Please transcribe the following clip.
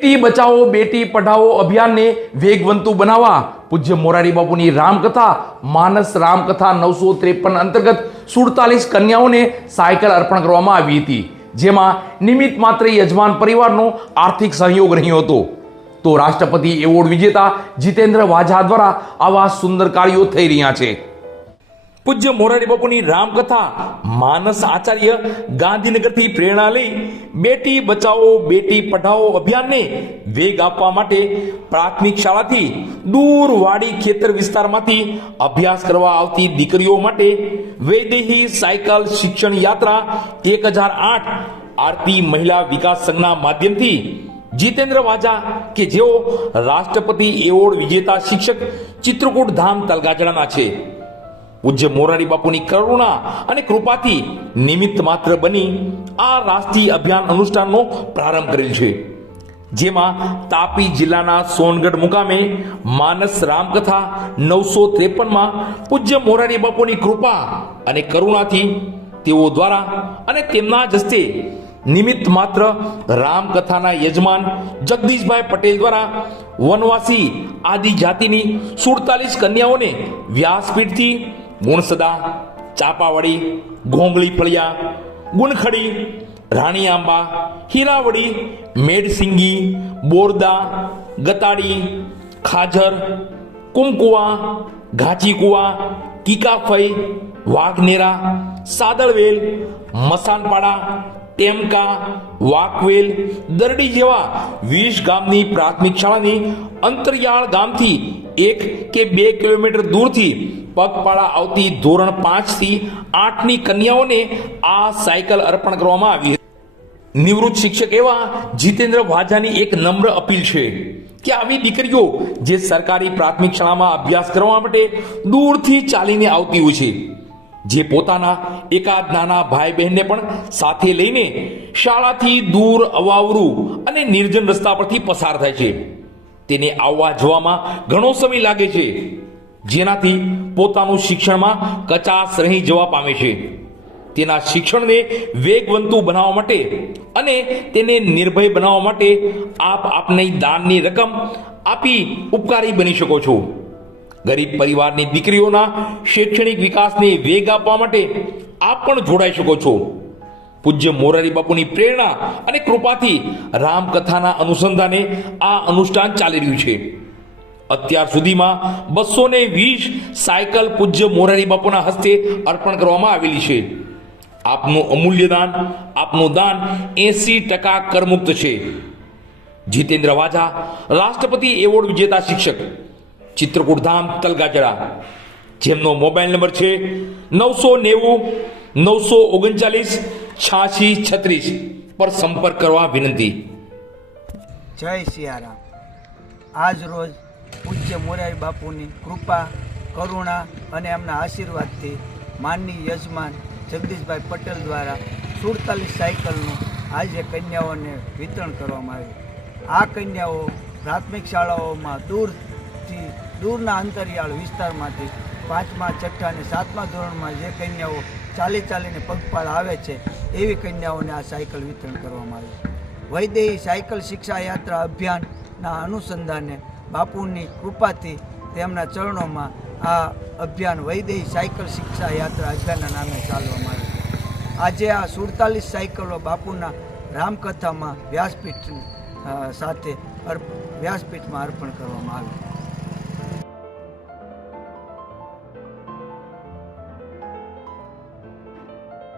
બેટી બચાવો બેટી પઢાઓ અભિયાનને વેગવંતુ બનાવવા પૂજ્ય મોરારી બાપુની રામકથા, માનસ રામકથા નવસો ત્રેપન અંતર્ગત સુડતાલીસ કન્યાઓને સાયકલ અર્પણ કરવામાં આવી હતી, જેમાં નિમિત્ત માત્ર યજમાન પરિવારનો આર્થિક સહયોગ રહ્યો હતો. તો રાષ્ટ્રપતિ એવોર્ડ વિજેતા જીતેન્દ્ર વાઝા દ્વારા આવા સુંદર કાર્યો થઈ રહ્યા છે. પૂજ્ય મોરારી બાપુની રામકથા માનસ આચાર્ય ગાંધીનગરથી પ્રેરણા લઈ બેટી બચાવો, બેટી પઢાઓ અભિયાનને વેગ આપવા માટે પ્રાથમિક શાળાથી દૂર વાડી ખેતર વિસ્તારમાંથી અભ્યાસ કરવા આવતી દીકરીઓ માટે વૈદેહી સાયકલ શિક્ષણ યાત્રા એક હજાર આઠ આરતી મહિલા વિકાસ સંઘના માધ્યમથી જીતેન્દ્ર વાજા કે જેઓ રાષ્ટ્રપતિ એવોર્ડ વિજેતા શિક્ષક ચિત્રકૂટ ધામ તલગાજડાના છે. પૂજ્ય મોરારી બાપુની કરુણા અને કૃપાથી નિમિત્ત માત્ર બની આ રાષ્ટ્રીય અભિયાન અનુષ્ઠાનનો પ્રારંભ કરેલ છે. જેમાં તાપી જિલ્લાના સોનગઢ મુકામે માનસ રામકથા નવસો ત્રેપનમાં પૂજ્ય મોરારી બાપુની કૃપા અને કરુણાથી તેઓ દ્વારા અને તેમના જ હસ્તે નિમિત્ત માત્ર રામકથાના યજમાન જગદીશભાઈ પટેલ દ્વારા વનવાસી આદિ જાતિની સુડતાલીસ કન્યાઓને વ્યાસપીઠથી ગુણસદા ચાપાવાડી ઘોંગળી ફળિયા ગુણખડી રાણી આંબા હીરાવડી મેડસિંગી બોરદા ગતાડી ખાજર કુમકુવા ઘાચીકુવા કીકાફઈ વાઘનેરા સાદળવેલ મસાનપાડા ટેમકા વાકવેલ દરડી જેવા વીસ ગામની પ્રાથમિક શાળાની અંતરિયાળ ગામથી એક કે બે કિલોમીટર દૂરથી પગપાળા આવતી ધોરણ પાંચથી આઠની કન્યાઓને આ સાયકલ અર્પણ કરવામાં આવી. નિવૃત્ત શિક્ષક એવા જીતેન્દ્ર વાજાની એક નમ્ર અપીલ છે કે આવી દીકરીઓ જે સરકારી પ્રાથમિક શાળામાં અભ્યાસ કરવા માટે દૂરથી ચાલીને આવતી હોય છે, જે પોતાના એકાદ નાના ભાઈ બહેનને પણ સાથે લઈને શાળાથી દૂર અવાવરું અને નિર્જન રસ્તા પરથી પસાર થાય છે તેને આવવા જવામાં ઘણો સમય લાગે છે જેનાથી પોતાનું શિક્ષણમાં કચાશ રહી જવા પામે છે. તેના શિક્ષણને વેગવંતુ બનાવવા માટે અને તેને નિર્ભય બનાવવા માટે આપ આપની દાનની રકમ આપી ઉપકારી બની શકો છો. ગરીબ પરિવારની દીકરીઓના શૈક્ષણિક વિકાસને વેગ આપવા માટે આપ પણ જોડાઈ શકો છો. પૂજ્ય મોરારી બાપુની પ્રેરણા અને કૃપાથી રામકથાના અનુસંધાને આ અનુષ્ઠાન ચાલી રહ્યું છે. અત્યાર સુધીમાં બસો ને વીસ સાયકલ પૂજ્ય મોરારી બાપુના હસ્તે અર્પણ કરવામાં આવેલી છે. આપનું અમૂલ્ય દાન, આપનું દાન એસી ટકા કરમુક્ત છે. જીતેન્દ્ર વાઝા રાષ્ટ્રપતિ એવોર્ડ વિજેતા શિક્ષક, ચિત્રકૂટ ધામ તલગાજરા જેમનો મોબાઈલ નંબર છે નવસો નેવું, નવસો ઓગણચાલીસ, છ્યાસી છત્રીસ પર સંપર્ક કરવા વિનંતી. જય સિયારામ. આજ રોજ પૂજ્ય મોરારી બાપુની કૃપા, કરુણા અને એમના આશીર્વાદથી માનની યજમાન જગદીશભાઈ પટેલ દ્વારા સુડતાલીસ સાયકલનું આજે કન્યાઓને વિતરણ કરવામાં આવ્યું. આ કન્યાઓ પ્રાથમિક શાળાઓમાં દૂરથી, દૂરના અંતરિયાળ વિસ્તારમાંથી પાંચમા, છઠ્ઠા અને સાતમા ધોરણમાં જે કન્યાઓ ચાલી ચાલીને પગપાળ આવે છે, એવી કન્યાઓને આ સાયકલ વિતરણ કરવામાં આવ્યું. વૈદેહી સાયકલ શિક્ષા યાત્રા અભિયાનના અનુસંધાને બાપુની કૃપાથી તેમના ચરણોમાં આ અભિયાન વૈદેહી સાયકલ શિક્ષા યાત્રા અભિયાનના નામે ચાલવામાં આવ્યું આજે આ સુડતાલીસ સાયકલો બાપુના રામકથામાં વ્યાસપીઠ સાથે વ્યાસપીઠમાં અર્પણ કરવામાં આવી.